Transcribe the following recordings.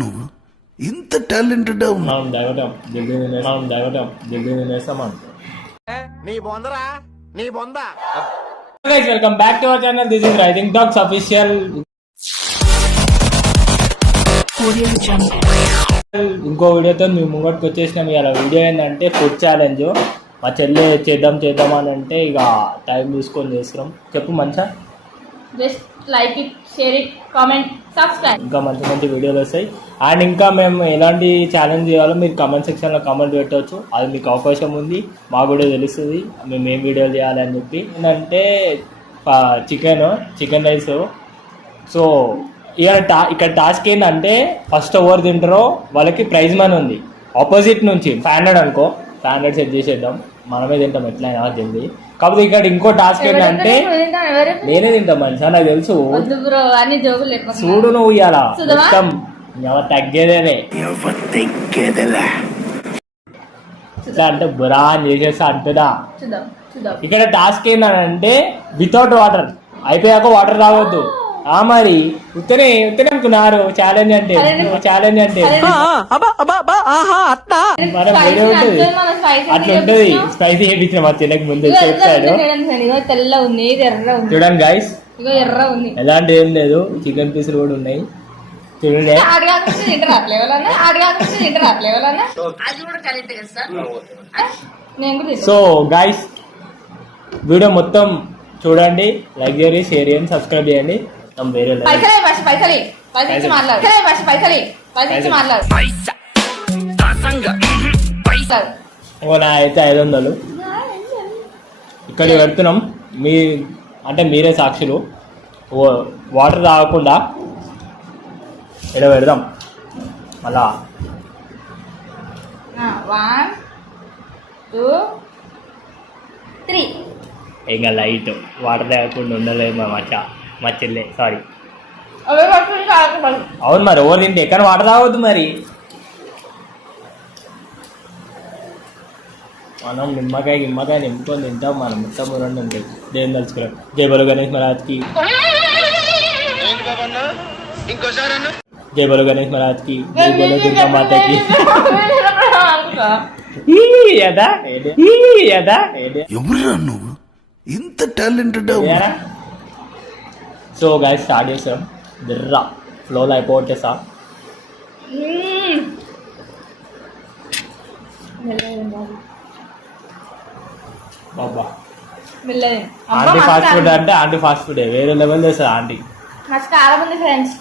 నువ్వు ఇంత talented welcome back to our channel. This is raising dogs official. ఇంకో వీడియోతో మేము ముంగటికి వచ్చేసినాం. ఇవాళ వీడియో ఏంటంటే ఫుడ్ ఛాలెంజ్. మా చెల్లె చేద్దాం అని అంటే ఇక టైం తీసుకొని చేస్తున్నాం. చెప్పు మంచిగా, just like it, share it, comment, subscribe. ఇంకా మంచి మంచి వీడియోలు వస్తాయి. అండ్ ఇంకా మేము ఎలాంటి ఛాలెంజ్ చేయాలో మీరు కామెంట్ సెక్షన్లో కామెంట్ పెట్టవచ్చు. అది మీకు అవకాశం ఉంది, మాకు కూడా తెలుస్తుంది మేము ఏం వీడియోలు చేయాలి అని చెప్పి. ఏంటంటే చికెన్ రైస్. సో ఇక్కడ టాస్క్ ఏంటంటే ఫస్ట్ ఎవరు తింటారో వాళ్ళకి ప్రైజ్ మనీ ఉంది. ఆపోజిట్ నుంచి 500 అనుకో, 500 సెట్ చేసేద్దాం, మనమే తింటాం ఎట్లయినా తింది. కాకపోతే ఇక్కడ ఇంకో టాస్క్ ఏంటంటే నేనే తింటాం మనిషి, నాకు తెలుసు. చూడు నువ్వు ఇవాళ మొత్తం తగ్గేదేనే అంటే బురా అని చేసేస్తా అంటదా. ఇక్కడ టాస్క్ ఏంటంటే వితౌట్ వాటర్, అయిపోయాక వాటర్ తాగొద్దు. మరి ఉత్తనే అనుకున్నారు ఛాలెంజ్ అంటే అట్లా ఉంటది. స్పైసీ చేయించిన మా చిన్నకి ముందు చూడండి గైస్, ఎలాంటి ఏం లేదు, చికెన్ పీసులు కూడా ఉన్నాయి చూడండి. సో గైస్ వీడియో మొత్తం చూడండి, లైక్ చేయండి, షేర్ చేయండి, సబ్స్క్రైబ్ చేయండి. వేరే నా అయితే 500 ఇక్కడ పెడుతున్నాం. మీరే సాక్షులు. వాటర్ తాగకుండా ఇక్కడ పెడదాం. అలా 1 2 3 ఇంకా లైట్ వాటర్ తాగకుండా ఉండలేదు మా చెల్లె. సారీ, అవును మరి ఎవరు తింటే ఎక్కడ వాటర్ తాగవద్దు. మరి మనం నిమ్మకాయ నింపుకొని తింటాం. మనం మొత్తం 2 ఉంటాయి. దేని తలుచుకున్నాం. జై బలో గణేష్ మహారాజ్కి, జై బలో గణేష్ మహారాజ్కి, జై బలో దుర్గా మాతకి. ఎవరురా నువ్వు ఇంత టాలెంటెడ్? సో గైస్ స్టార్ట్ చేసాం. బిర్రా ఫ్లోలో అయిపోవచ్చేసా. బాబా ఆంటీ ఫాస్ట్ ఫుడ్ అంటే ఆంటీ ఫాస్ట్ ఫుడ్ వేరే లెవెల్ చేస్తుంది ఆంటీ. ఫ్రెండ్స్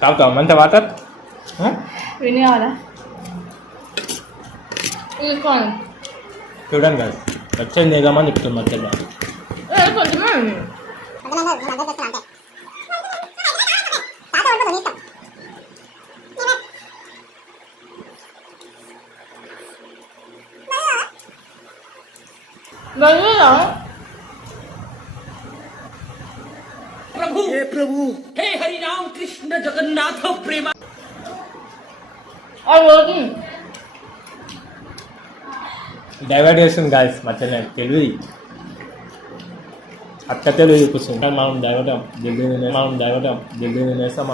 తాగుతాం మంచి వాటర్ వినేవాళ్ళ చూడండి కదా వచ్చేది నిజమని చెప్తుంది మధ్యలో. प्रभु हे हरि राम कृष्ण जगन्नाथ प्रेम. డైవర్ట్ చేస్తుంది గాయస్ మా చెల్లె. తెలివి అక్క తెలివి చూపిస్తుంది. మనం జల్దీ తినేస్తాం.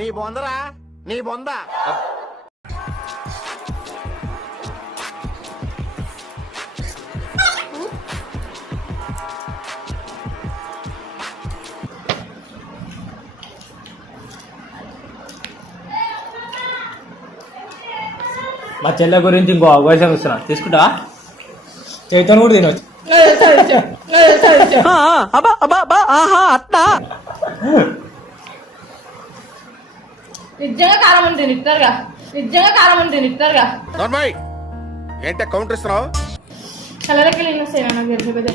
నీ బొందరా నీ బొంద. మా చెల్లె గురించి ఇంకో అవకాశం ఇస్తున్నా, తీసుకుంటా. చైతన్య కూడా తినవచ్చు. నిజంగా కారం ఉంటుంది ఇస్తారుగా. ఏంటే కౌంటర్ ఇస్తున్నావు? కలరకి వస్తాయి నాకు తెలిసి.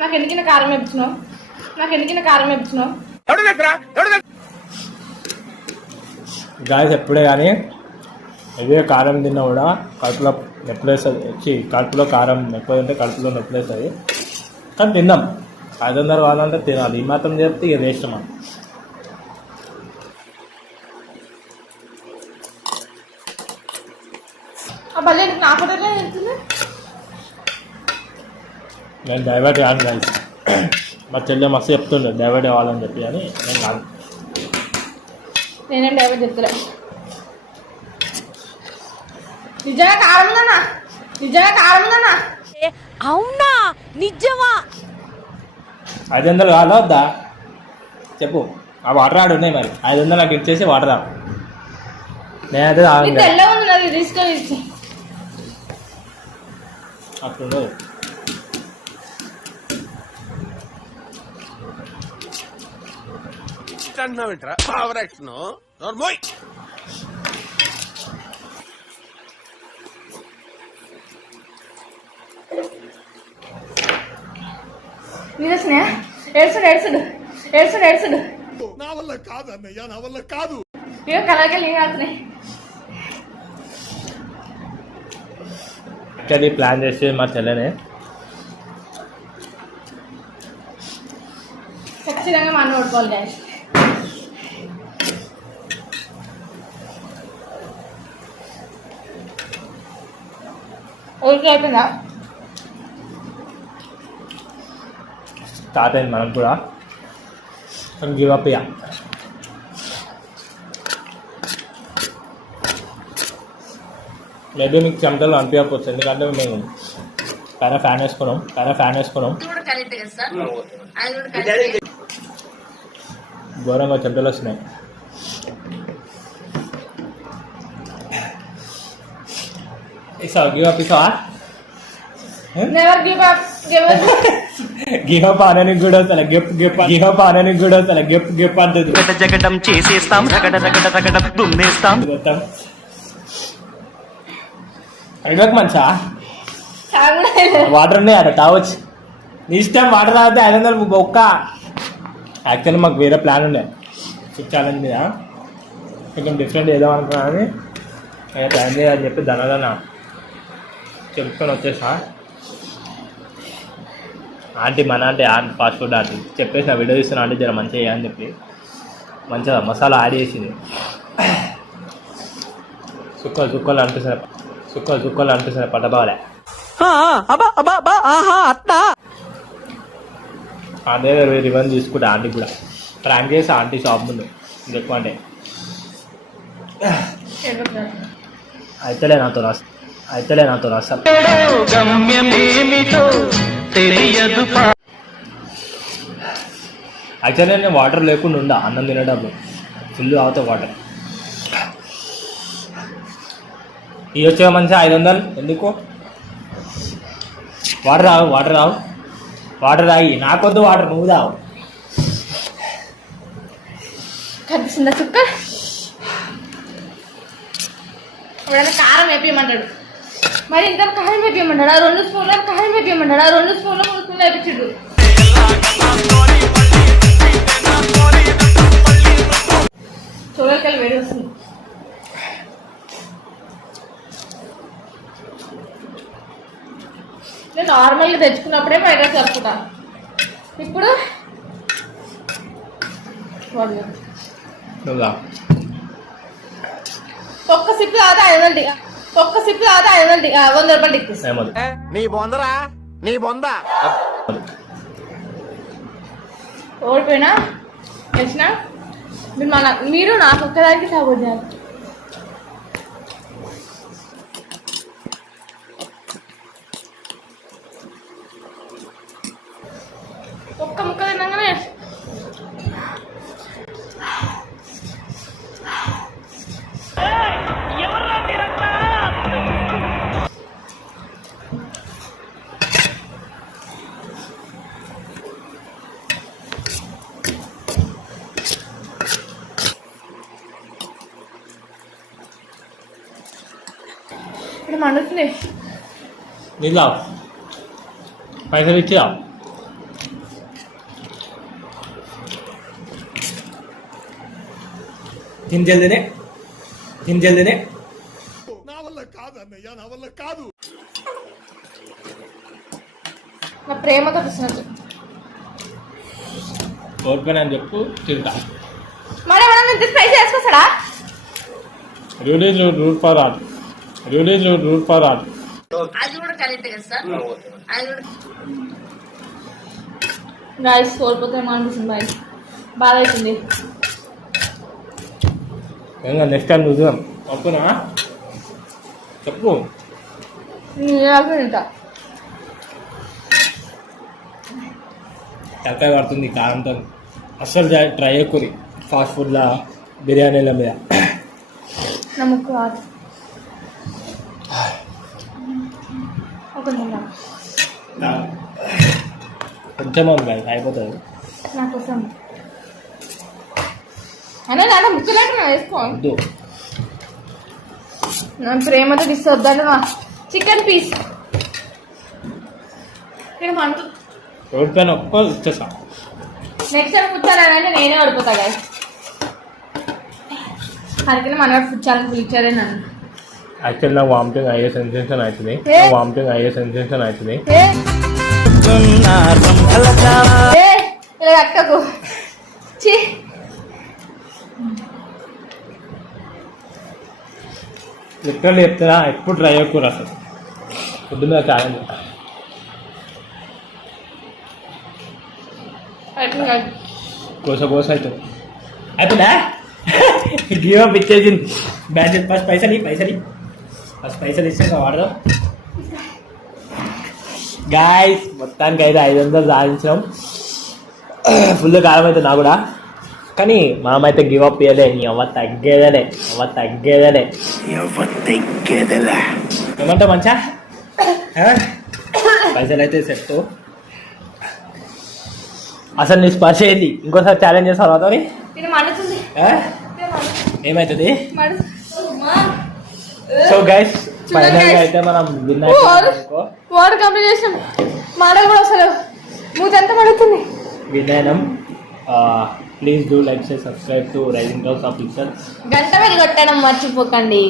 నాకు ఎందుకిన కారం వేపించినావు. గాయస్ ఎప్పుడే కానీ ఇదే కారం తిన్నా కూడా కడుపులో నొప్పి వేస్తుంది, కడుపులో కారం ఎక్కువ ఉంటే కడుపులో నొప్పి వేస్తుంది. కానీ తిందాం, 500 కావాలంటే తినాలి. ఈ మాత్రం చెప్తే ఇక వేస్ట్ మనం. నాకు నేను డైవర్ట్ కాను గైస్. మా చెల్లె మస్తు చెప్తుండే డైవర్ట్ కావాలని చెప్పి, అని నేను కాదు. నేనేం డైవర్ట్ చెప్తులే. నిజంగా కారం ఉందన్నా, నిజంగా కారం ఉందన్నా. అవునా నిజమా? 500 కావాలా వద్దా చెప్పు. ఆ వాటర్ ఆడు ఉన్నాయి మరి, 500 నాకు ఇచ్చేసి వాటర్ రా. నేనైతే తాగను. తెల్లగా ఉంది అది తీసుకొని ఇచ్చి. అట్లుండదు. నీరసనే ఏడ్చుడు ఏడ్చుడు ఏడ్చుడు ఏడ్చుడు. నా వల్ల కాదు అన్నయ్య, నా వల్ల కాదు. ఇక కలగా లీవ్ అవుతున్నాయి. యాక్చువల్లీ ప్లాన్ చేసి మా చెల్లెనే ఖచ్చితంగా మన ఓడుకోవాలి డాష్. ఓకే అయిపోయిందా? స్టార్ట్ అయింది మనం కూడా. గివ్ అప్ ఇక. మేబీ మీకు చెమటలు అనిపించకపోవచ్చు, ఎందుకంటే మేము పైన ఫ్యాన్ వేసుకున్నాం. ఘోరంగా చెమటలు వస్తున్నాయి. గివ్ అప్ ఇస్తావా? Never give up. Give up అనడానికి కూడా వస్తా, గివ్ అప్ అనడానికి కూడా వస్తా, గిప్ అంటుంది. జగడం చేసేస్తాం, రగడ దున్నేస్తాం. అడగకు మంచా, వాటర్ ఉన్నాయి అక్కడ తావచ్చు. నీ ఇష్టం, వాటర్ తాగితే 500 ఒక్క. యాక్చువల్లీ మాకు వేరే ప్లాన్ ఉండే ఫుడ్ ఛాలెంజ్ మీద, కొంచెం డిఫరెంట్ ఏదో అనుకున్నా అని ప్లాన్ చేయాలని చెప్పి దనదన చెప్పుకొని వచ్చేసా. ఆంటీ మన ఆంటీ ఫాస్ట్ ఫుడ్ ఆంటీ చెప్పేసి నా వీడియో తీస్తున్నా ఆంటీ జర మంచిగా చేయని చెప్పి మంచిగా మసాలా యాడ్ చేసింది. సుక్కలు అనిపిస్తున్నాయి పట్టబాలే. అదే రివెంజ్ తీసుకుంటా ఆంటీ కూడా. ప్రాంక్ చేసి ఆంటీ షాప్ ముందు ఎక్కువ అంటే అయితేలే నాతో అసలు. యాక్చువల్లీ నేను వాటర్ లేకుండా ఉండా అన్నం తినేటప్పుడు, ఫుల్ తాగుతా వాటర్. ఇవి వచ్చే మంచిగా 500 ఎందుకు? వాటర్ తాగి నాకొద్దు వాటర్, నువ్వు తాగు. కనిపిస్తుందా చుక్క? ఎవడైనా కారం వేపియమంటాడు, మరి ఇంత కారం వేపియమంటాడు. ఆ 2 స్పూన్ల కారం వేపియమంటాడు. ఆ 2 స్పూన్ల 3 స్పూన్లు వేపించాడు. చూడలకెళ్ళి వేడి వస్తుంది. నేను నార్మల్గా తెచ్చుకున్నప్పుడే పైగా సరుకుతా. ఇప్పుడు ఒక్క సిప్ తాగితే 500 100 రూపాయలు ఇప్పిస్తాను. నీ బొందరా, నీ బొంద. ఓడిపోయినా గెలిచినా మీరు నాకు ఒక్కదానికి సాగొద్దారు. ఒక్క ముక్క తిన్నాగానే ఇక్కడ మండుతుంది. నీళ్ళు పైసలు ఇచ్చా. తిని జల్దీనే. నా వల్ల కాదు అన్నయ్య, నా వల్ల కాదు. నా ప్రేమతో ఇస్తున్నట్టు. ఓడిపోయినా అని చెప్పు తింటా. మరి ఏమన్నా ఇంత స్పైసీ వేసుకొస్తాడా? Release root for art. Release root for art. Guys కోల్పోతే అనిపిస్తుంది బాయ్, బాధ అవుతుంది. ఇంకా నెక్స్ట్ టైం చూద్దాం. ఓకేనా చెప్పు. తింటా. తలకాయ పడుతుంది కారంతో. అస్సలు ట్రై ఎక్కువ ఫాస్ట్ ఫుడ్లా బిర్యానీల మీద. నా ముక్కు రాదు. కొంచెం ఉంది అయిపోతుంది నా కోసం అనే నాన్న ముక్కు లేకుండా వేసుకో. వద్దు. నా ప్రేమతో ఇస్తుందంటే చికెన్ పీస్ ఇక్కడ మంటు. ఓడిపోయిన ఒక్క ఇచ్చేసా. నెక్స్ట్ టైం కూర్చోాలంటే నేనే ఓడిపోతా కదా. అందుకని మన ఫుడ్ ఛానల్ పిలిచారే నన్ను. యాక్చువల్ నాకు వామిటింగ్ అయ్యే సెన్సేషన్ అవుతుంది. వామిటింగ్ అయ్యే సెన్సేషన్ అవుతుంది. ఇలా అక్కకు లిటరల్లీ చెప్తారా ఎప్పుడు ట్రై ఎక్కువ అసలు ఫుడ్ మీద ఛాలెంజ్. కోస అవుతుంది. అయిపోయిందా? గివ్ అప్ ఇచ్చేసింది. బ్యాచ్ ఫస్ట్ పైసలు ఇచ్చాక వాడదాం. గాయస్ మొత్తానికి అయితే 500 సాధించాం. ఫుల్ కాలం అయితే నా కూడా. కానీ మనమైతే గివ్ అప్ ఇవ్వలే. నీ అవ్వ తగ్గేదలే ఏమంటావు మంచా? పైసలు అయితే సెట్. అసలు నీ స్పర్శ ఏంది? ఇంకోసారి ఛాలెంజ్ చేస్తావు తర్వాత ఏమవుతుంది? సో గైస్ ఫైనల్ గా అయితే మనం వాటర్ కంప్లీట్ చేసాం. మాటలు కూడా అసలు మూతంతా పడుతుంది. వినయనం. Please do like share subscribe to Rising Clouds official. గంట వెళ్ళి కొట్టడం మర్చిపోకండి.